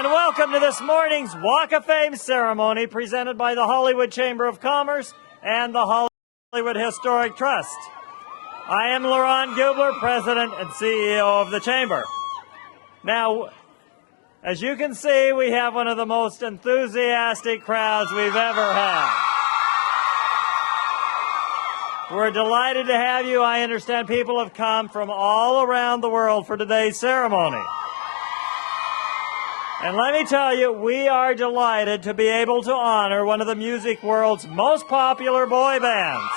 And welcome to this morning's Walk of Fame ceremony presented by the Hollywood Chamber of Commerce and the Hollywood Historic Trust. I am Laurent Gubler, President and CEO of the Chamber. Now, as you can see, we have one of the most enthusiastic crowds we've ever had. We're delighted to have you. I understand people have come from all around the world for today's ceremony. And let me tell you, we are delighted to be able to honor one of the music world's most popular boy bands,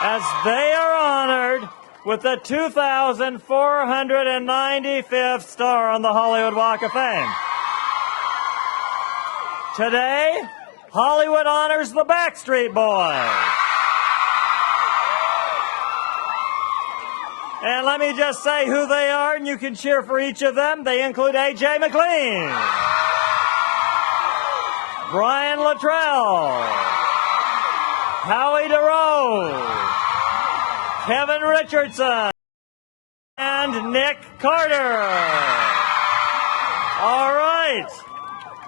as they are honored with the 2,495th star on the Hollywood Walk of Fame. Today, Hollywood honors the Backstreet Boys. And let me just say who they are, and you can cheer for each of them. They include A.J. McLean, Brian Luttrell, Howie DeRoe, Kevin Richardson, and Nick Carter. All right.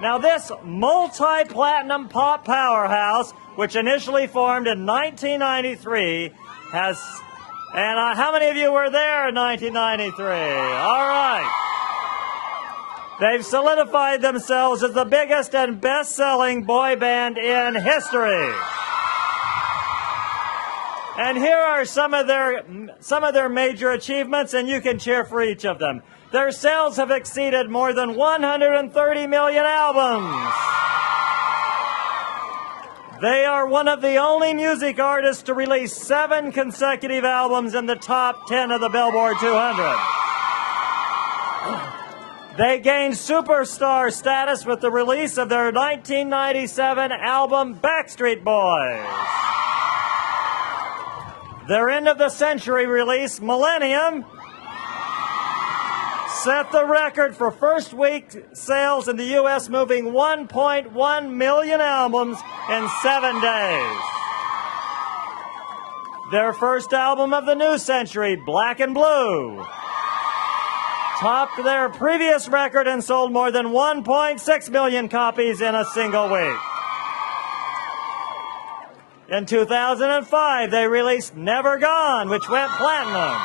Now this multi-platinum pop powerhouse, which initially formed in 1993, has... And how many of you were there in 1993? All right. They've solidified themselves as the biggest and best-selling boy band in history. And here are some of their major achievements, and you can cheer for each of them. Their sales have exceeded more than 130 million albums. They are one of the only music artists to release 7 consecutive albums in the top 10 of the Billboard 200. They gained superstar status with the release of their 1997 album, Backstreet Boys. Their end-of-the-century release, Millennium, set the record for first week sales in the U.S., moving 1.1 million albums in 7 days. Their first album of the new century, Black and Blue, topped their previous record and sold more than 1.6 million copies in a single week. In 2005, they released Never Gone, which went platinum.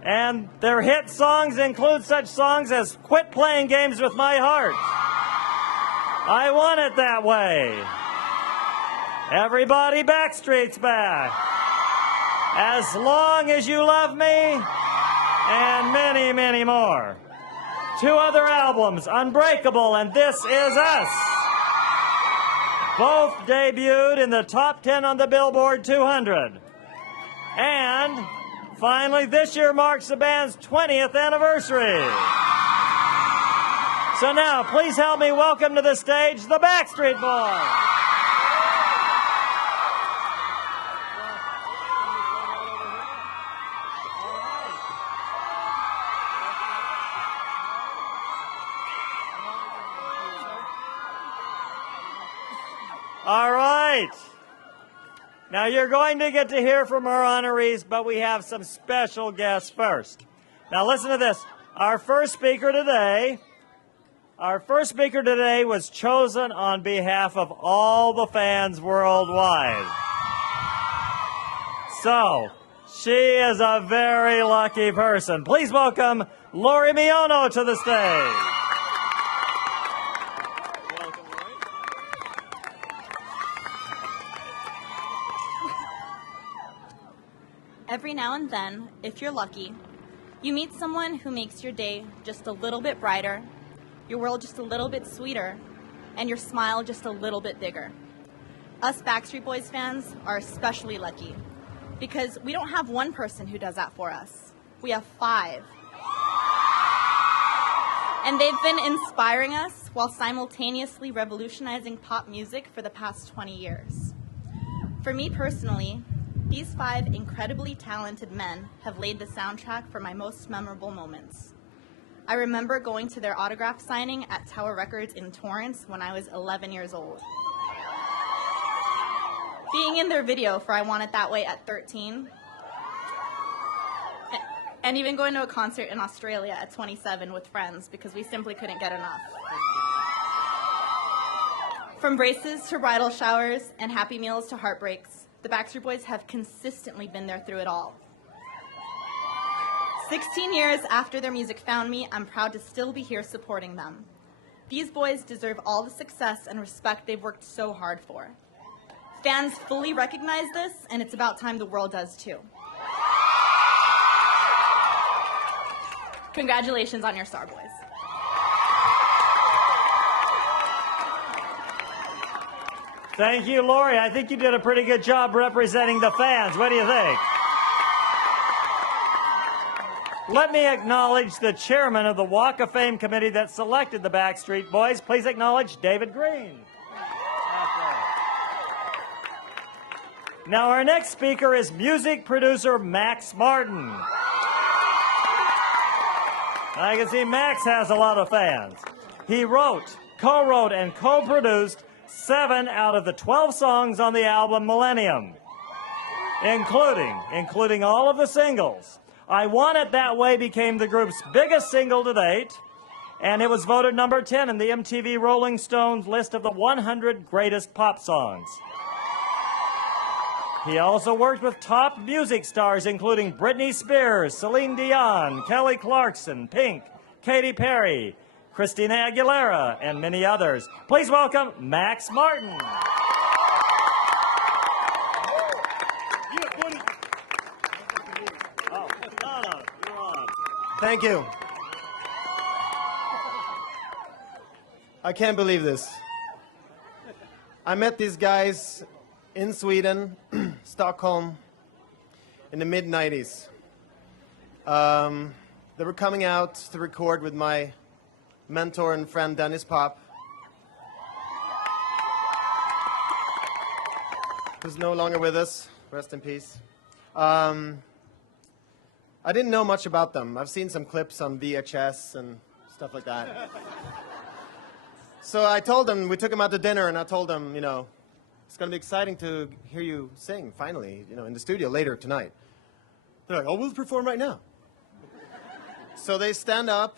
And their hit songs include such songs as Quit Playing Games with My Heart, I Want It That Way, Everybody Backstreet's Back, As Long As You Love Me, and many, many more. 2 other albums, Unbreakable and This Is Us, both debuted in the top 10 on the Billboard 200. And finally, this year marks the band's 20th anniversary. So now, please help me welcome to the stage the Backstreet Boys. All right. Now, you're going to get to hear from our honorees, but we have some special guests first. Now, listen to this. Our first speaker today was chosen on behalf of all the fans worldwide. So, she is a very lucky person. Please welcome Lori Miono to the stage. Every now and then, if you're lucky, you meet someone who makes your day just a little bit brighter, your world just a little bit sweeter, and your smile just a little bit bigger. Us Backstreet Boys fans are especially lucky because we don't have one person who does that for us. We have 5. And they've been inspiring us while simultaneously revolutionizing pop music for the past 20 years. For me personally, these 5 incredibly talented men have laid the soundtrack for my most memorable moments. I remember going to their autograph signing at Tower Records in Torrance when I was 11 years old. Being in their video for I Want It That Way at 13. and even going to a concert in Australia at 27 with friends because we simply couldn't get enough. From braces to bridal showers and Happy Meals to heartbreaks, the Backstreet Boys have consistently been there through it all. 16 years after their music found me, I'm proud to still be here supporting them. These boys deserve all the success and respect they've worked so hard for. Fans fully recognize this, and it's about time the world does too. Congratulations on your star, boys. Thank you, Lori. I think you did a pretty good job representing the fans. What do you think? Let me acknowledge the chairman of the Walk of Fame committee that selected the Backstreet Boys. Please acknowledge David Green. Now, our next speaker is music producer Max Martin. I can see Max has a lot of fans. He wrote, co-wrote, and co-produced 7 out of the 12 songs on the album Millennium, including all of the singles. I Want It That Way became the group's biggest single to date, and it was voted number 10 in the MTV Rolling Stones list of the 100 greatest pop songs. He also worked with top music stars including Britney Spears, Celine Dion, Kelly Clarkson, Pink, Katy Perry, Christina Aguilera, and many others. Please welcome Max Martin. Thank you. I can't believe this. I met these guys in Sweden, Stockholm, in the mid-90s. They were coming out to record with my mentor and friend Dennis Pop, who's no longer with us. Rest in peace. I didn't know much about them. I've seen some clips on VHS and stuff like that. So I told them, we took them out to dinner, and I told them, you know, it's going to be exciting to hear you sing, finally, you know, in the studio later tonight. They're like, oh, we'll perform right now. So they stand up.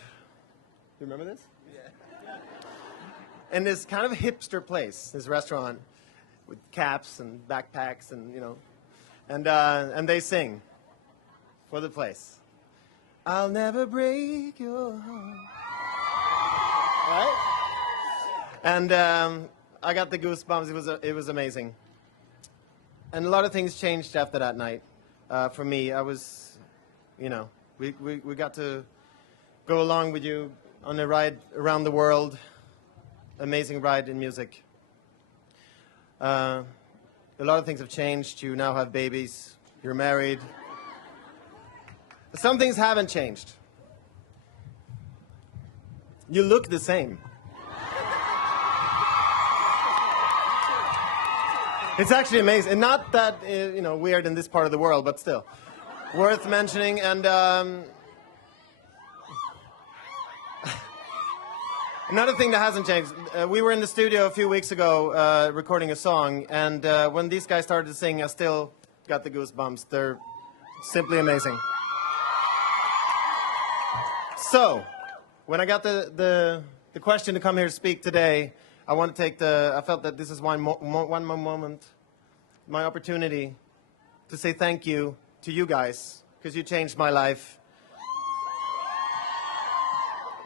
You remember this? Yeah. In this kind of hipster place, this restaurant, with caps and backpacks and, you know, and they sing for the place. I'll never break your heart. Right? And I got the goosebumps. It was amazing. And a lot of things changed after that night. For me, I was, you know, we got to go along with you on a ride around the world. Amazing ride in music. A lot of things have changed. You now have babies. You're married. Some things haven't changed. You look the same. It's actually amazing, and not that you know, weird in this part of the world, but still worth mentioning. And another thing that hasn't changed. We were in the studio a few weeks ago recording a song, and when these guys started to sing, I still got the goosebumps. They're simply amazing. So, when I got the question to come here to speak today, I want to take I felt that this is one more moment, my opportunity to say thank you to you guys, because you changed my life.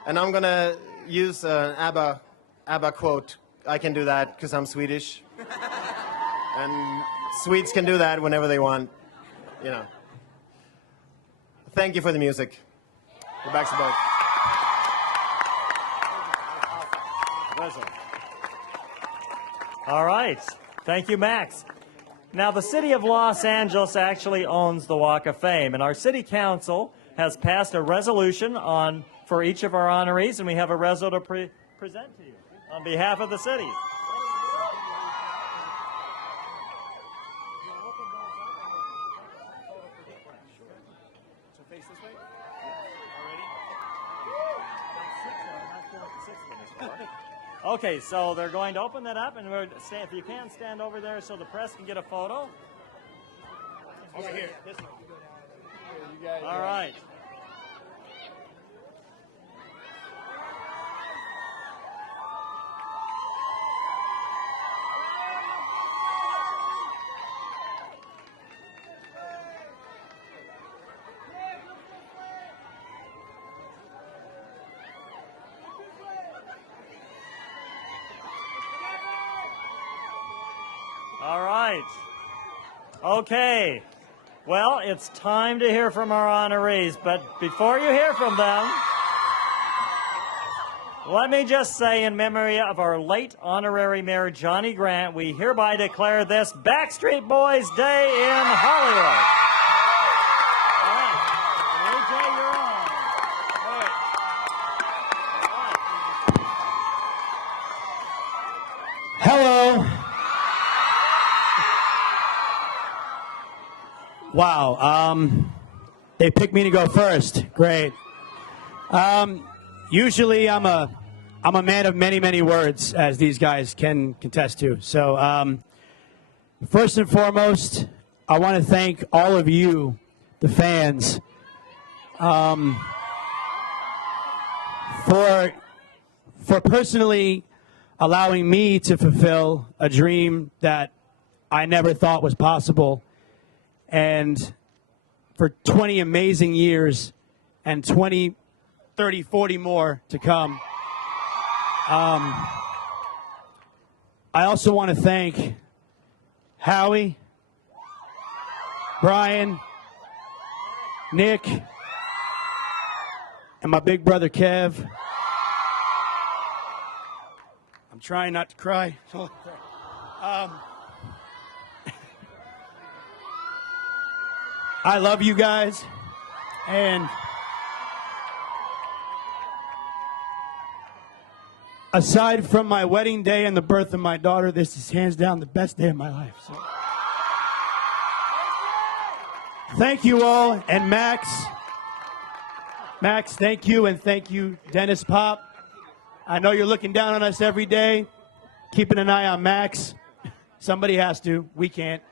And I'm going to use an ABBA quote. I can do that because I'm Swedish. And Swedes can do that whenever they want, you know. Thank you for the music. The Backstreet Boys. All right. Thank you, Max. Now, the city of Los Angeles actually owns the Walk of Fame, and our city council has passed a resolution for each of our honorees, and we have a reso to present to you on behalf of the city. Okay, so they're going to open that up, and if you can, stand over there so the press can get a photo. Over here. This one. All right. right. Okay. Well, it's time to hear from our honorees, but before you hear from them, let me just say, in memory of our late honorary mayor, Johnny Grant, we hereby declare this Backstreet Boys Day in Hollywood. All right. AJ, you're on. All right. Hello. Wow. They picked me to go first. Great. Usually I'm a man of many, many words, as these guys can contest to. So first and foremost, I want to thank all of you, the fans, for personally allowing me to fulfill a dream that I never thought was possible. And for 20 amazing years and 20, 30, 40 more to come. I also want to thank Howie, Brian, Nick, and my big brother Kev. I'm trying not to cry. I love you guys, and aside from my wedding day and the birth of my daughter, this is hands down the best day of my life. So. Thank you all, and Max, thank you, and thank you, Dennis Pop. I know you're looking down on us every day, keeping an eye on Max. Somebody has to. We can't.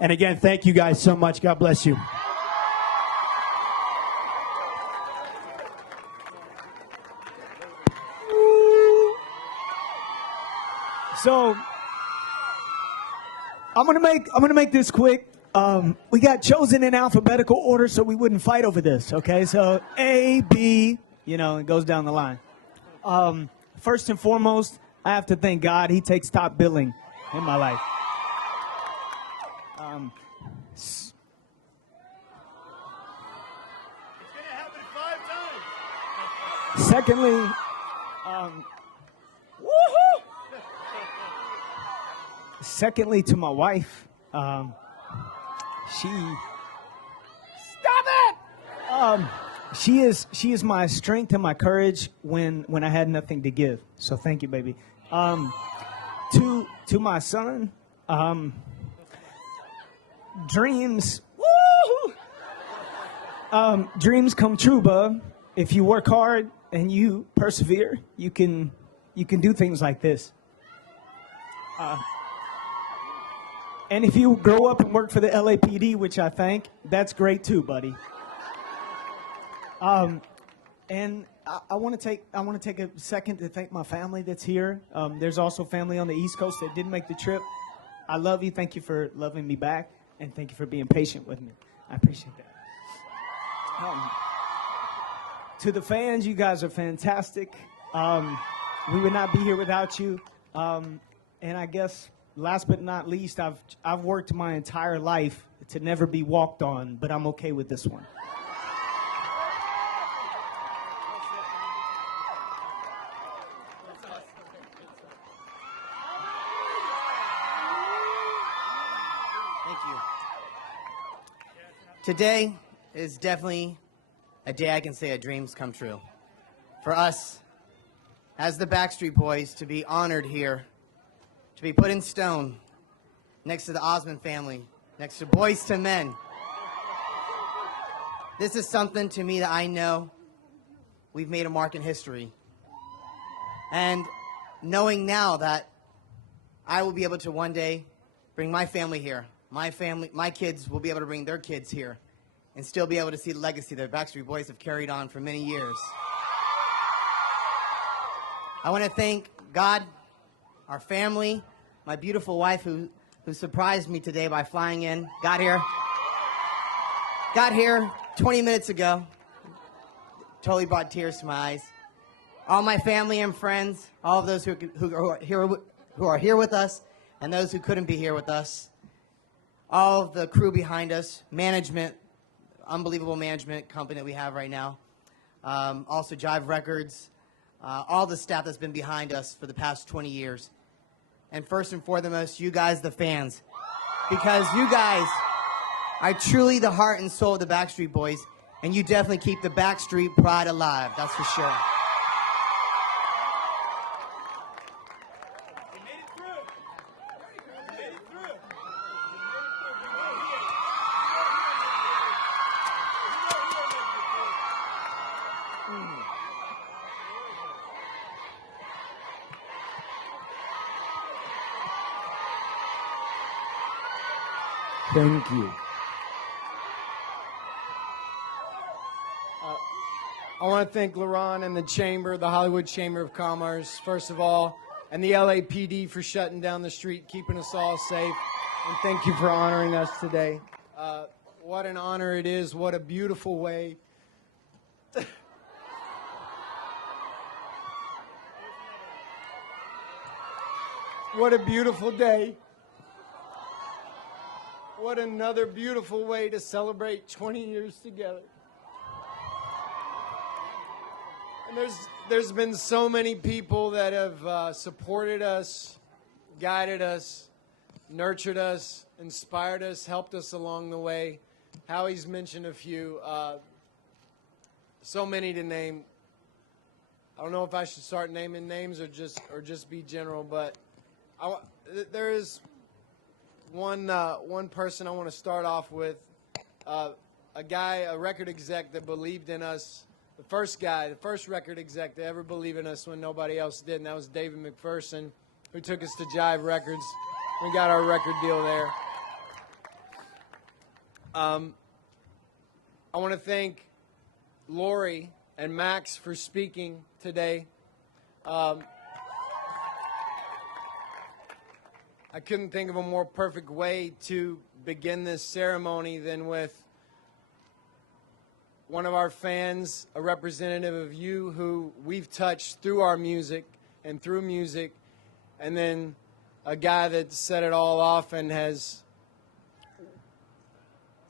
And again, thank you guys so much. God bless you. So I'm gonna make this quick. We got chosen in alphabetical order so we wouldn't fight over this. Okay, so A, B, it goes down the line. First and foremost, I have to thank God. He takes top billing in my life. Secondly, woohoo! Secondly, to my wife, she is my strength and my courage when I had nothing to give. So thank you, baby. To my son, dreams, woo! Dreams come true, bub. If you work hard and you persevere, you can do things like this. And if you grow up and work for the LAPD, which I thank, that's great too, buddy. And I want to take a second to thank my family that's here. There's also family on the East Coast that didn't make the trip. I love you. Thank you for loving me back, and thank you for being patient with me. I appreciate that. To the fans, you guys are fantastic. We would not be here without you. And I guess last but not least, I've worked my entire life to never be walked on, but I'm okay with this one. Thank you. Today is definitely a day I can say a dream's come true. For us, as the Backstreet Boys, to be honored here, to be put in stone next to the Osmond family, next to Boys to Men. This is something to me that I know we've made a mark in history. And knowing now that I will be able to one day bring my family here, my kids will be able to bring their kids here, and still be able to see the legacy that Backstreet Boys have carried on for many years. I want to thank God, our family, my beautiful wife who surprised me today by flying in. Got here 20 minutes ago. Totally brought tears to my eyes. All my family and friends, all of those who are here with us, and those who couldn't be here with us, all of the crew behind us, management, unbelievable management company that we have right now, also Jive Records, all the staff that's been behind us for the past 20 years. And first and foremost, you guys, the fans, because you guys are truly the heart and soul of the Backstreet Boys, and you definitely keep the Backstreet pride alive, that's for sure. Thank you. I want to thank LaRon and the Chamber, the Hollywood Chamber of Commerce, first of all, and the LAPD for shutting down the street, keeping us all safe. And thank you for honoring us today. What an honor it is. What a beautiful way. What a beautiful day. What another beautiful way to celebrate 20 years together. And there's been so many people that have supported us, guided us, nurtured us, inspired us, helped us along the way. Howie's mentioned a few, so many to name. I don't know if I should start naming names or just be general, but there is one person I want to start off with, a record exec that believed in us. The first record exec to ever believe in us when nobody else did, and that was David McPherson, who took us to Jive Records. We got our record deal there. I want to thank Lori and Max for speaking today. I couldn't think of a more perfect way to begin this ceremony than with one of our fans, a representative of you who we've touched through our music and through music, and then a guy that set it all off and has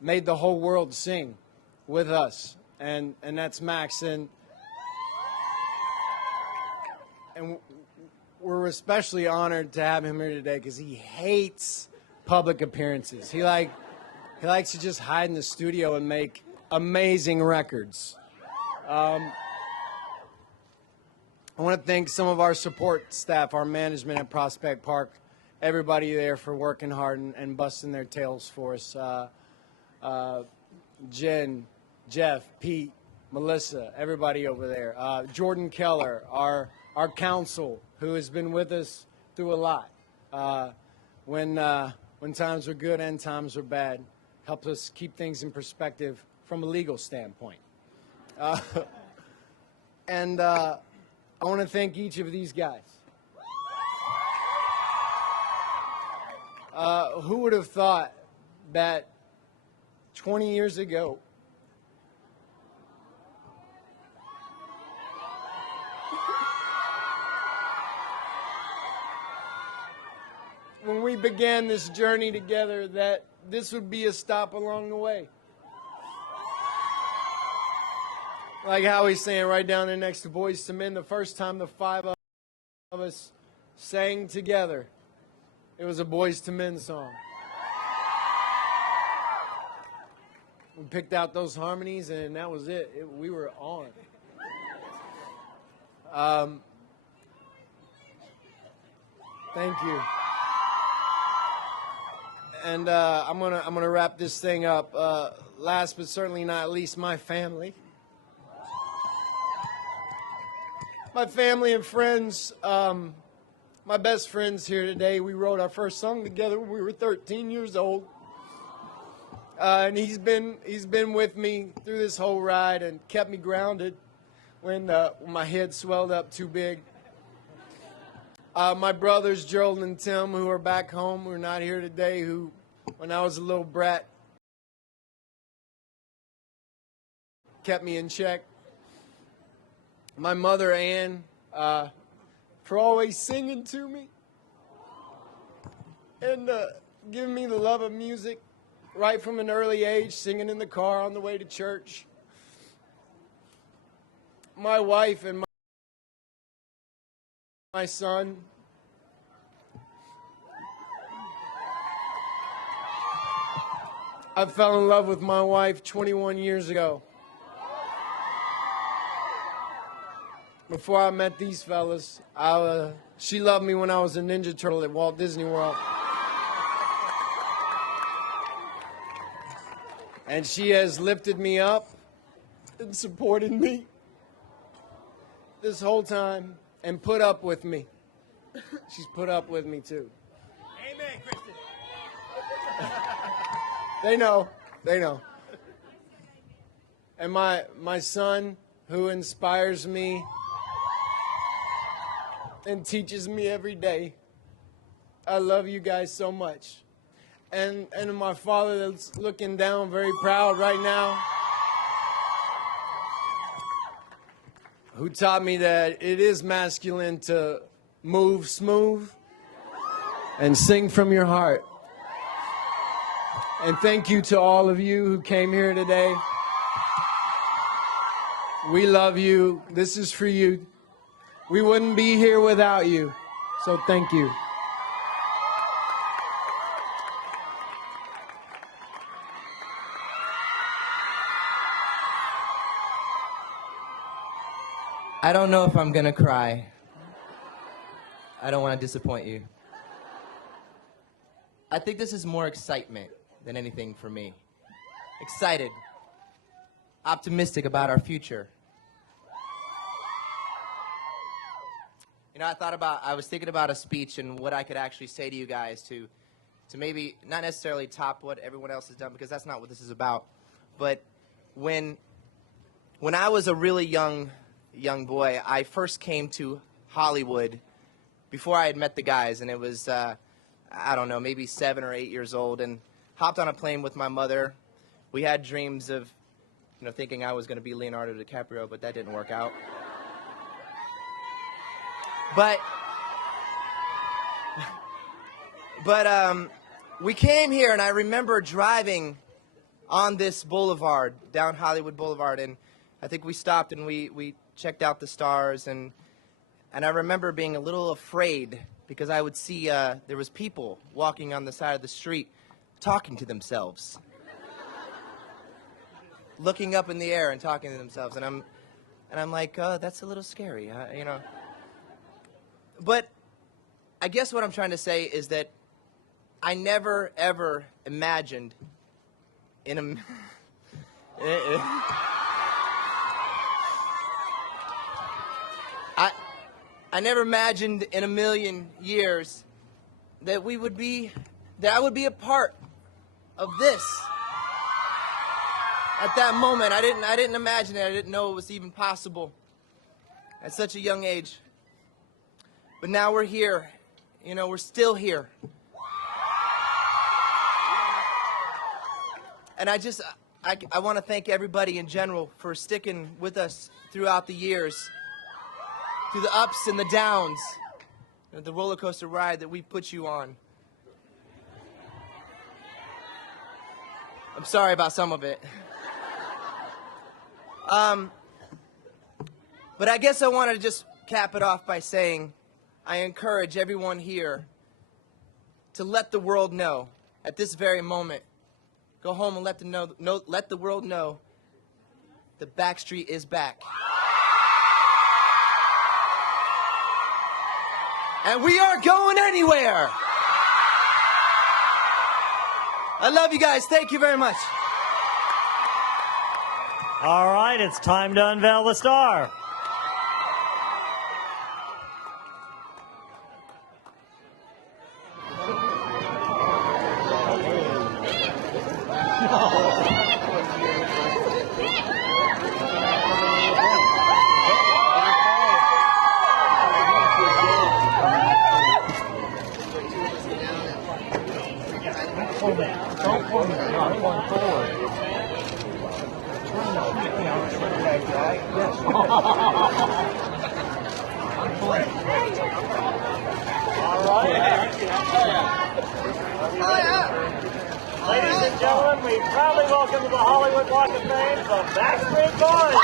made the whole world sing with us, and that's Max. And we're especially honored to have him here today because he hates public appearances. He likes to just hide in the studio and make amazing records. I want to thank some of our support staff, our management at Prospect Park, everybody there for working hard and busting their tails for us. Jen, Jeff, Pete, Melissa, everybody over there. Jordan Keller, our counsel, who has been with us through a lot. When times were good and times were bad, helped us keep things in perspective from a legal standpoint. And I want to thank each of these guys. Who would have thought that 20 years ago, when we began this journey together, that this would be a stop along the way? Like Howie's saying, right down there next to Boyz II Men, the first time the five of us sang together, it was a Boyz II Men song. We picked out those harmonies, and that was it. We were on. Thank you. And I'm gonna wrap this thing up. Last but certainly not least, my family. My family and friends, my best friends here today. We wrote our first song together when we were 13 years old. And he's been with me through this whole ride and kept me grounded when my head swelled up too big. My brothers, Gerald and Tim, who are back home, who are not here today, who, when I was a little brat, kept me in check. My mother, Ann, for always singing to me. and giving me the love of music right from an early age, singing in the car on the way to church. My wife and my son. I fell in love with my wife 21 years ago. Before I met these fellas, she loved me when I was a Ninja Turtle at Walt Disney World. And she has lifted me up and supported me this whole time and put up with me. She's put up with me too. Amen, Kristen. They know. And my son, who inspires me and teaches me every day. I love you guys so much. And my father that's looking down very proud right now, who taught me that it is masculine to move smooth and sing from your heart. And thank you to all of you who came here today. We love you. This is for you. We wouldn't be here without you. So thank you. I don't know if I'm gonna cry. I don't want to disappoint you. I think this is more excitement than anything for me. Excited, optimistic about our future. You know, I was thinking about a speech and what I could actually say to you guys to maybe not necessarily top what everyone else has done, because that's not what this is about. But when I was a really young boy, I first came to Hollywood before I had met the guys, and it was, I don't know, maybe 7 or 8 years old, and hopped on a plane with my mother. We had dreams of, thinking I was going to be Leonardo DiCaprio, but that didn't work out. But we came here, and I remember driving on this boulevard, down Hollywood Boulevard, and I think we stopped and we checked out the stars, and I remember being a little afraid because I would see there was people walking on the side of the street talking to themselves, looking up in the air and talking to themselves, and I'm like, that's a little scary, But I guess what I'm trying to say is that I never ever imagined I never imagined in a million years that I would be a part of this. At that moment, I didn't imagine it. I didn't know it was even possible at such a young age. But now we're here. We're still here. And I want to thank everybody in general for sticking with us throughout the years, through the ups and the downs, the roller coaster ride that we put you on. I'm sorry about some of it. But I guess I want to just cap it off by saying I encourage everyone here to let the world know at this very moment. Go home and let the world know that Backstreet is back. And we aren't going anywhere. I love you guys. Thank you very much. All right, it's time to unveil the star. All right. we proudly welcome to the Hollywood Walk of Fame the Backstreet Boys.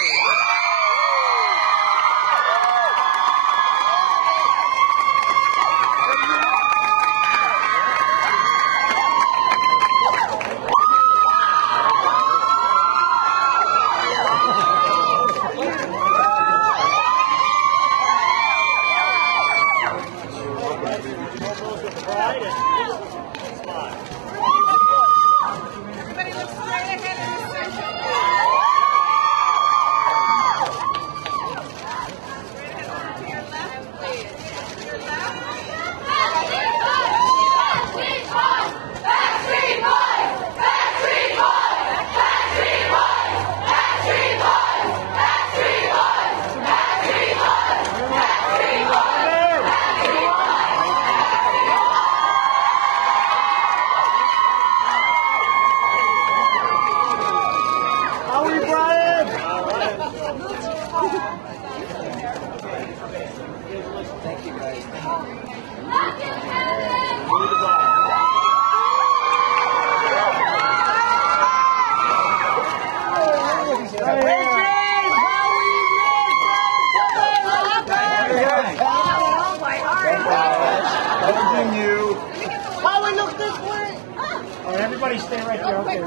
Everybody stay right there. Okay.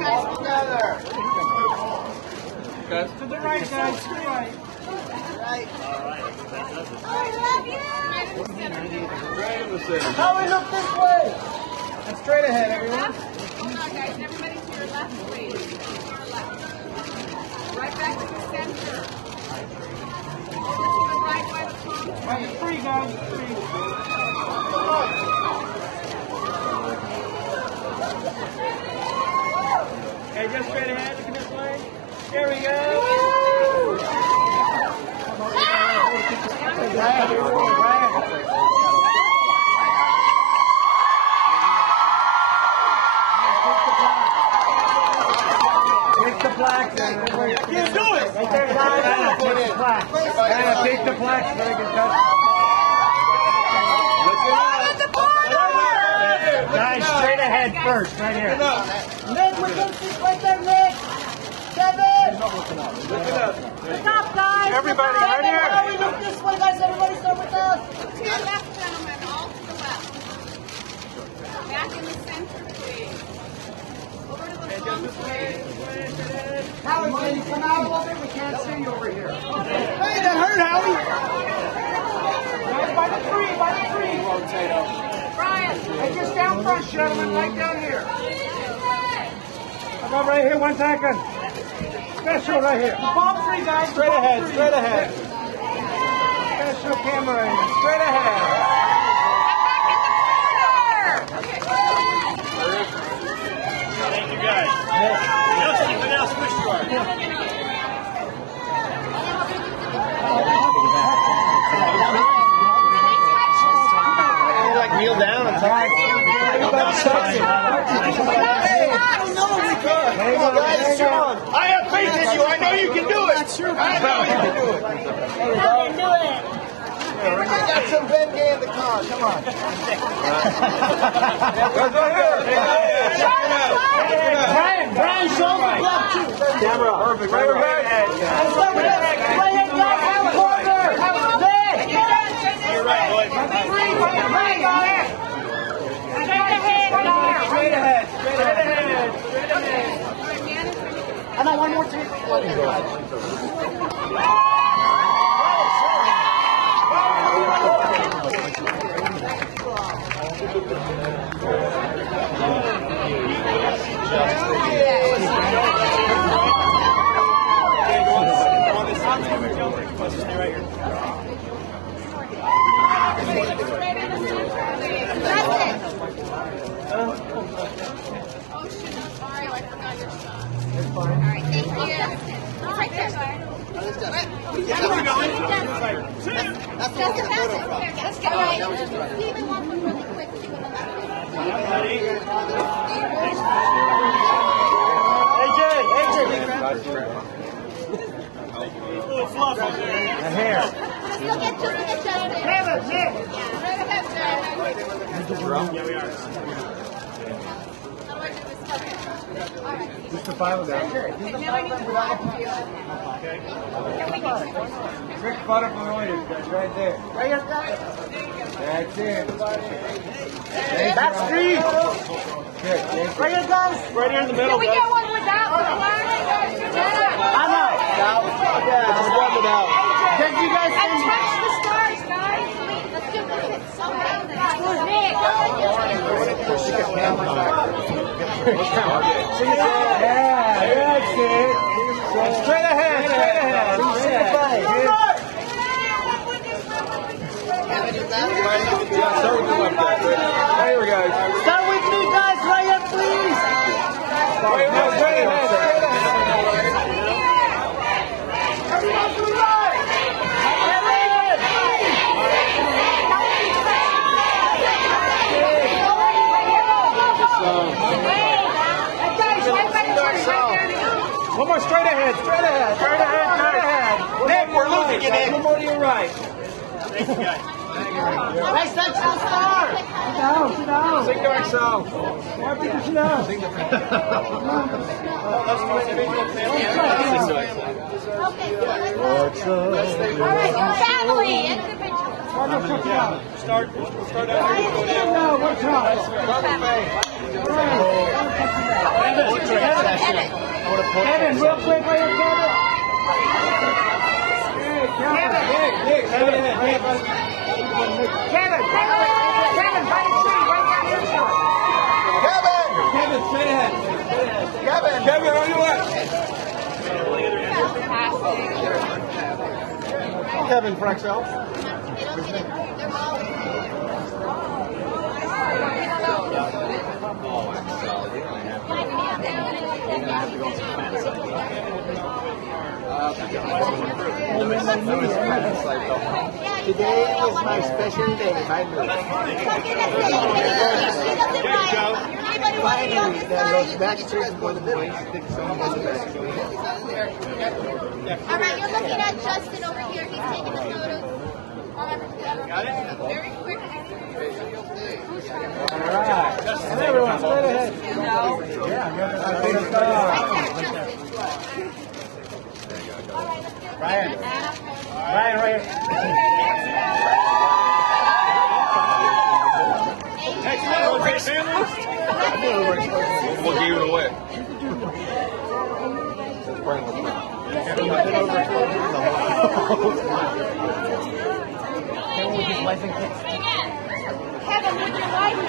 Guys. To the right, guys. To the right. Right. I love you. Right in the center. How we look this way? And straight ahead, everyone. Hold on, guys. Everybody to your left, please. To your left. Right back to the center. Over to the right by the pump. Right, the tree, guys. The tree. Okay, just straight ahead. Look at this way. Here we go. Take the plaque. You do it. Right there, Diana. Take the plaque. Diana, take the plaque so they can touch. Guys, straight ahead first, right here. Nick, we're going to sit right there, Nick. Kevin. Look up, guys. Everybody, right here. How we look this way, guys. Everybody start with us. To your left, gentlemen. All to the left. Back in the center, please. Over to the pump, please. Howie, can you come out a little bit? We can't see you over here. Hey, that hurt, Howie. Right by the tree, by the tree. Brian. Hey, just down front, gentlemen, right down here. How about right here, 1 second. Special right here. The palm tree, guys. Straight ahead, straight ahead. Special camera in. Straight ahead. Thank you guys. Now see what else wish you are. Kneel down and talk. I have faith in you. I know you can do it. I know you can do it. I can do it. We got some Bengay in the car. Come on. Brian, show me. Camera. Perfect. Right ahead. You're right, boys. Straight ahead. Straight ahead. Straight ahead. And then one more time. Just the five of them. Quick photo for lawyers, guys, right there. Right here, guys. That's it. Backstreet. Good. Right here, guys. Right here in the middle. Can we get one without one? I'm out. Just one without. Can you guys And touch the stars, guys. Let's do this. Nick. Yeah, that's it. Straight ahead, straight ahead. Here we go. Start with me, guys. Right here, please. Straight ahead, straight ahead. Everyone to the right. One more straight ahead, straight ahead. Straight ahead, straight ahead. Nick, we're losing you, Nick. One more to your right. Nice touch, star. Sit down, sit down. Sing to Excel. Why did you sit down? Family, individual. Start out here. Kevin, real quick, right here, Kevin. Nick, straight ahead. Kevin, by the tree, right down your side. Kevin, straight ahead. Kevin, on your left. Kevin for Excel. Today is my special day, my birthday. Finally, those Backstreet Boys stick some in the Backstreet. All right, you're looking at Justin over here. He's taking the photos. Got it? Very quick. All right. Everyone, straight ahead. Ryan, right here. We'll give it away. Kevin, with your wife.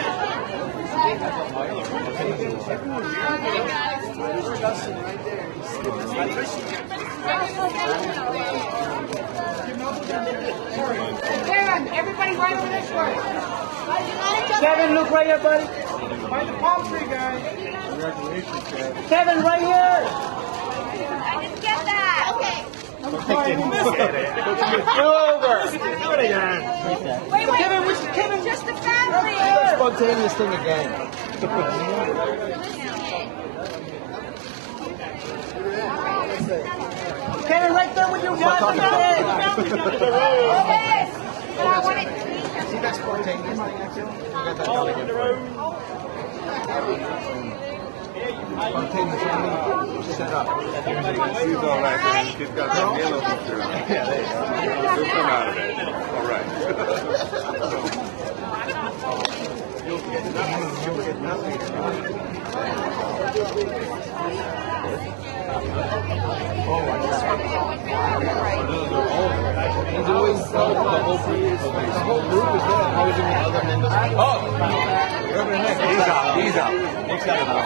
Kevin, everybody right over this way. Kevin, look right here, buddy. Find the palm tree, guys. Kevin, right here. I didn't get that. Okay. Wait. Kevin, which Kevin? Just the family. Spontaneous thing again. Kevin, right there with you guys. Yes. I want it. See that spontaneous thing actually? You got that going again for you. Spontaneous thing. Set up. He's all right, man. He's got some yellow picture on. He'll come out of it. All right. You'll get nothing. He's always the whole group is there. I was in the other members. He's out. Nick's got it out.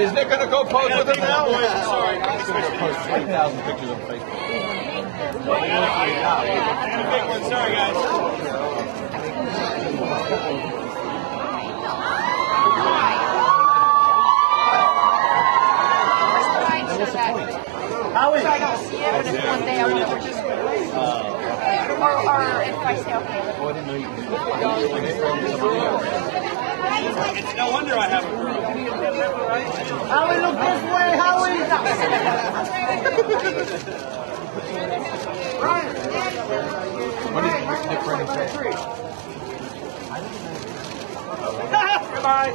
Is Nick going to go pose with him now? Sorry. He's going to post 20,000 pictures on Facebook. Big one. Sorry, guys. Howie. I don't see it, but if one day I want to participate. Or if I say okay. Oh, I didn't know you could do It's no wonder I have a Howie, look this way, Howie. What did Nick Brennan say? Goodbye.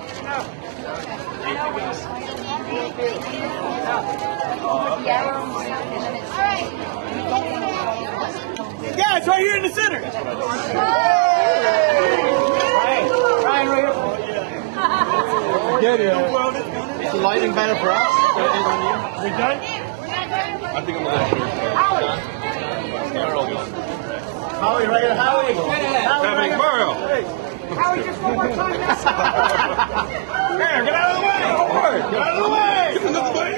It's right here in the center. Ryan, right here. Good, yeah. Is the lighting better for us? We done? I think I'm a little sure. Howie, right here, Howie. Happening tomorrow. Howie, just one more time. Here, get out of the way! Get out of the way! Get in the way!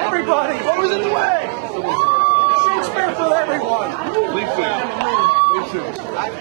Everybody, what was in the way? Shakespeare for everyone. Leave soon. Leave soon.